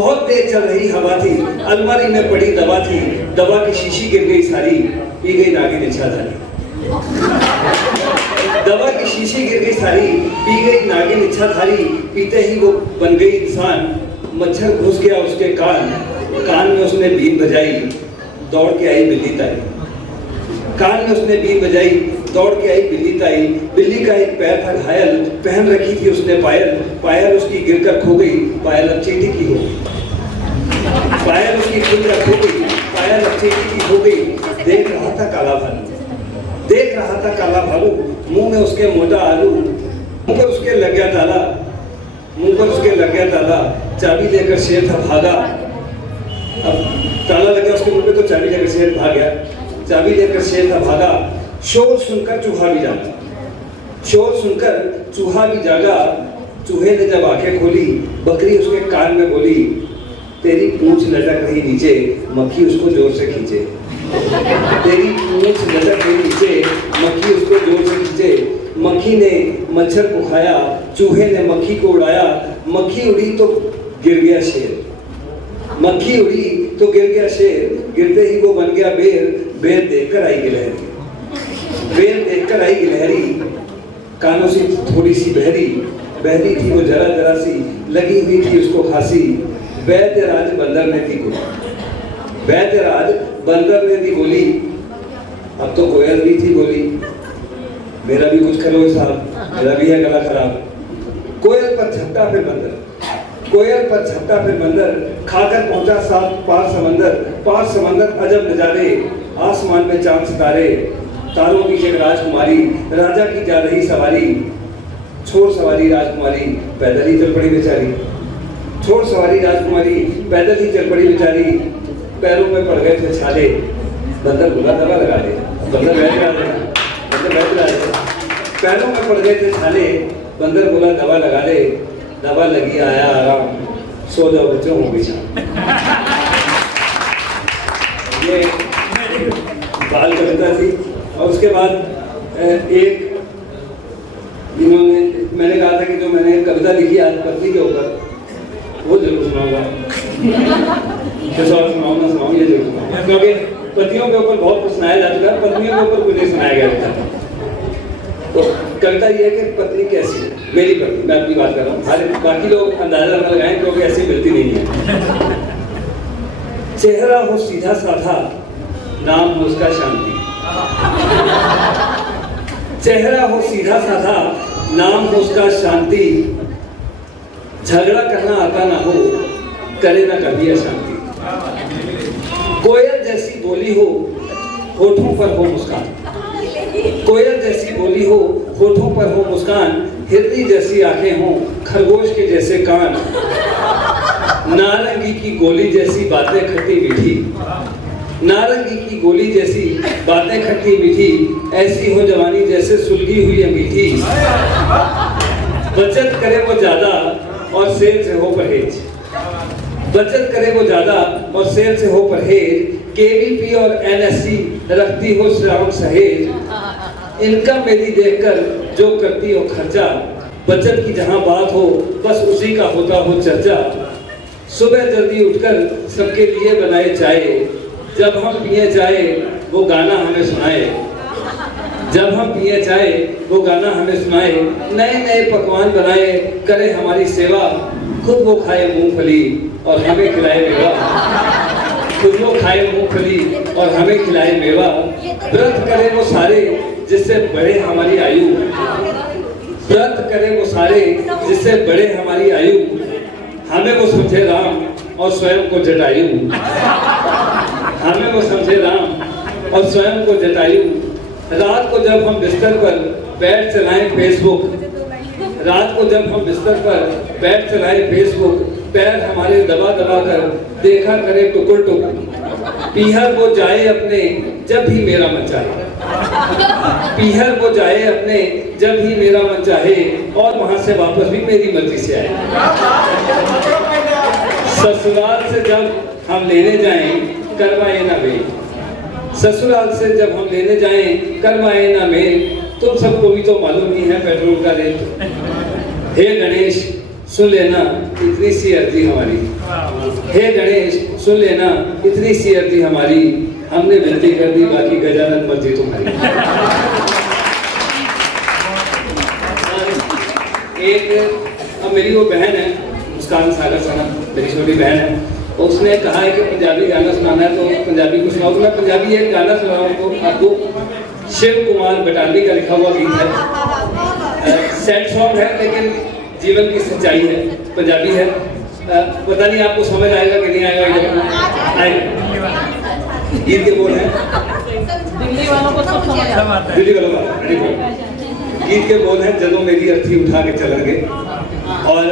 बहुत तेज चल रही हवा थी, अलमारी में पड़ी दवा थी, दवा की शीशी गिर गई सारी, पी गई नागिन इच्छाधारी। दवा की शीशी गिर गई सारी, पी गई नागिन इच्छाधारी, पीते ही वो बन गई इंसान। मच्छर घुस गया उसके कान में उसने बीन बजाई, दौड़ के आई बिल्ली ताई। कान में उसने बीन बजाई, दौड़ के आई बिल्ली ताई। बिल्ली का एक पैर था घायल, पहन रखी थी उसने पायल उसकी गिरकर खो गई, पायल अब चींटी की हो गई। पायल उसकी गिरकर खो गई, पायल अब चींटी की हो गई। देख रहा था काला भालू, मुंह में उसके मोटा आलू, मुंह पर उसके लग गया ताला, चाबी लेकर शेर था भागा। अब ताला लगा उसके मुंह पे तो चाबी लेकर शेर भाग गया, चाबी लेकर शेर था भागा। शोर सुनकर चूहा भी जागा, चूहे ने जब आंखें खोली, बकरी उसके कान में बोली, तेरी पूंछ लटक रही नीचे, मक्खी उसको जोर से खींचे। तेरी पूंछ लटक रही नीचे, मक्खी उसको जोर से खींचे। मक्खी ने मच्छर को खाया, चूहे ने मक्खी को उड़ाया, मक्खी उड़ी तो गिर गया शेर, गिरते ही वो बन गया बेर देखकर आई गिलहरी, कानों से थोड़ी सी बहरी थी वो जरा सी, लगी हुई थी उसको खांसी। वैद्यराज बंदर ने दी गोली, अब तो कोयल भी थी बोली, मेरा भी कुछ करो साहब, मेरा भी है गला खराब। कोयल पर झपटा फिर बंदर, खाकर पहुंचा पार समंदर अजब नजारे, आसमान में चांद सितारे, तारों की एक राजकुमारी, राजा की जा रही सवारी। छोड़ सवारी राजकुमारी, पैदल ही चल पड़ी बेचारी, पैरों में पड़ गए थे छाले, बंदर बोला दवा लगा दे, पैरों में पड़ गए थे छाले, बंदर बोला दवा लगा दे, दवा लगी आया आराम, सो जाओ बच्चों हो गई शाम। ये बाल कविता थी। और उसके बाद एक इन्होंने, मैंने कहा था कि जो मैंने कविता लिखी आज पत्नी के ऊपर, वो जरूर सुनाऊंगा। सुनाऊं ये जरूर सुनाऊंगा, क्योंकि पतियों के ऊपर बहुत कुछ सुनाया जा चुका है, पत्नियों के ऊपर कुछ नहीं सुनाया गया था। तो कविता ये है कि पत्नी कैसी है, मेरी पत्नी, मैं अपनी बात कर रहा हूँ, बाकी लोग अंदाजा न लगाएं क्योंकि ऐसी मिलती नहीं है। चेहरा हो सीधा साधा, नाम हो उसका शांति। चेहरा हो सीधा साधा, नाम हो उसका शांति। झगड़ा करना आता ना हो, करे ना कभी अशांति। कोयल जैसी बोली हो, होठों पर हो मुस्कान। कोयल जैसी बोली हो, होठों पर हो मुस्कान। हिरनी जैसी आंखें हो, खरगोश के जैसे कान। नारंगी की गोली जैसी बातें खट्टी मीठी, नारंगी की गोली जैसी बातें खट्टी मीठी। ऐसी हो जवानी जैसे सुलगी हुई अंगीठी। बचत करे वो ज्यादा और सेल से हो परहेज। बचत करे वो ज्यादा और सेल से हो परहेज। केवीपी और एनएससी रखती हो श्रावण सहेज। इनकम मेरी देखकर जो करती हो खर्चा, बचत की जहां बात हो बस उसी का होता हो चर्चा। सुबह जल्दी उठकर सबके लिए बनाए चाय, जब हम पिए चाय वो गाना हमें सुनाए। जब हम पिए चाय वो गाना हमें सुनाए। नए नए पकवान बनाए, करे हमारी सेवा। खुद वो खाए मूंगफली और हमें खिलाए मेवा। खुद वो खाए मूंगफली और हमें खिलाए मेवा। व्रत करे वो सारे जिससे बढ़े हमारी आयु। व्रत करे वो सारे जिससे बढ़े हमारी आयु। हमें वो समझे राम और स्वयं को जटायु। हमें वो समझे राम और स्वयं को जटायु। रात को जब हम बिस्तर पर बैठ चलाएं फेसबुक, रात को जब हम बिस्तर पर बैठ चलाएं फेसबुक, पैर हमारे दबा दबा कर देखा करे टुकुर टुक। पीहर वो जाए अपने जब भी मेरा मन चाहे। पीहर वो जाए अपने जब भी मेरा मन चाहे, और वहां से वापस भी मेरी मर्जी से आए। ससुराल से जब हम लेने जाएं करवाए ना वे। ससुराल से जब हम लेने जाएं करवाए ना मेल। तुम सबको भी तो मालूम ही है पेट्रोल का रेट। हे गणेश सुन लेना इतनी सी अर्जी हमारी। हे गणेश सुन लेना इतनी सी अर्जी हमारी, हमने विनती कर दी बाकी गजानन मर्जी तुम्हारी। एक अब मेरी वो बहन है मुस्कान सागर सना, मेरी छोटी बहन है, उसने कहा है कि पंजाबी गाना सुनाना है तो पंजाबी को सुनाओ। तो मैं पंजाबी एक गाना सुनाऊँ तो आपको। शिव कुमार बटालवी का लिखा हुआ गीत है, सैड सॉन्ग है लेकिन जीवन की सच्चाई है, पंजाबी है। पता नहीं आपको समझ आएगा कि नहीं आएगा। आएगा। गीत के बोल हैं दिल्ली वालों को सब समझ आता है। दिल्ली वालों का गीत के बोल हैं जदों मेरी अर्थी उठा के चलेंगे, और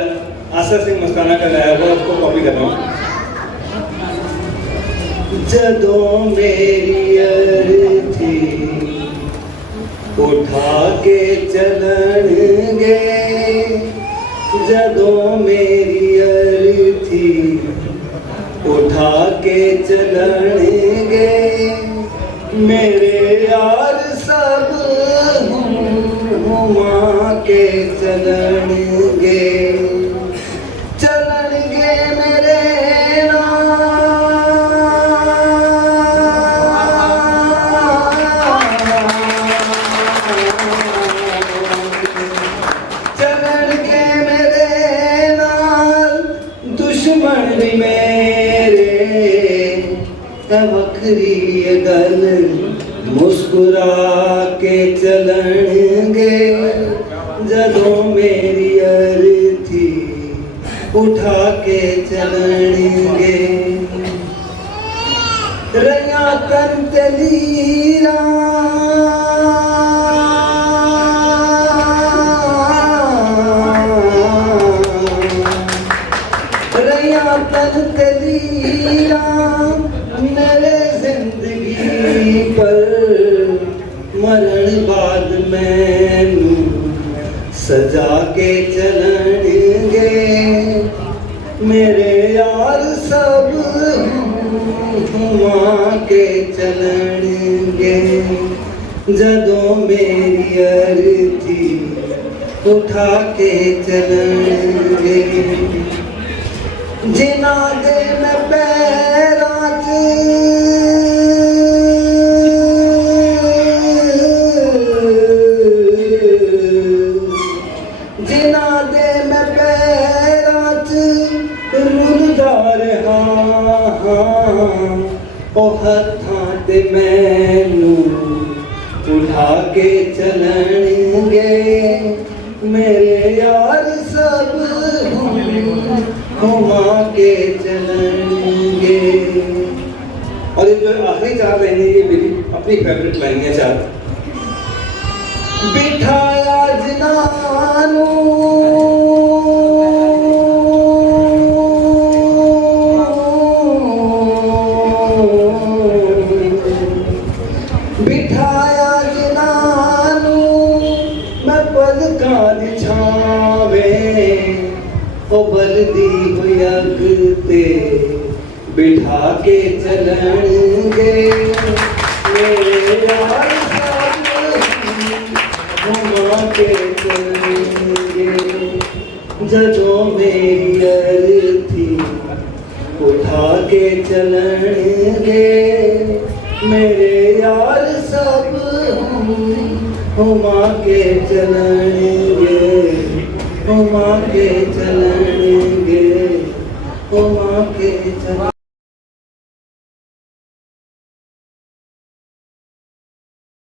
आशा सिंह मस्ताना का गाया हुआ, उसको कॉपी कर रहा हूँ। जदों मेरी अर्थी उठा के चलेंगे, जदों मेरी अर्थी उठा के चलेंगे, मेरे यार सब घुमा के चलेंगे, चलेंगे मेरे दुश्मन भी मेरे वखरी गल मुस्कुरा के चलेंगे, जदों मेरी अर्थी उठा के चलेंगे। रैया कर तलीरा तलीरा मेरे जिंदगी पर, मरण बाद मैनू सजा के चलेंगे, मेरे यार सब घुमा के चलेंगे, जदों मेरी अर्थी उठा के चलेंगे। जिना दे मैं पैरां च जिना दे मैं पैरां च रुलदा रहा, ओ हत्थां ते मैनू उठा के चलेंगे, मेरे यार सब घुमा के चलेंगे। और ये जो आखिरी चार लाइनें, ये मेरी अपनी फेवरेट लाइन है चार। बिठाया जिनानू बिठाया जिनानू मैं पलकां दी छावे, ओ बलदी हुई अग ते बिठा के चलेंगे, मेरे यार सब घुमा के चलेंगे, जदों मेरी अर्थी उठा के चलेंगे, मेरे यार सब घुमा के चलेंगे, घुमा के चलेंगे, घुमा के चलेंगे।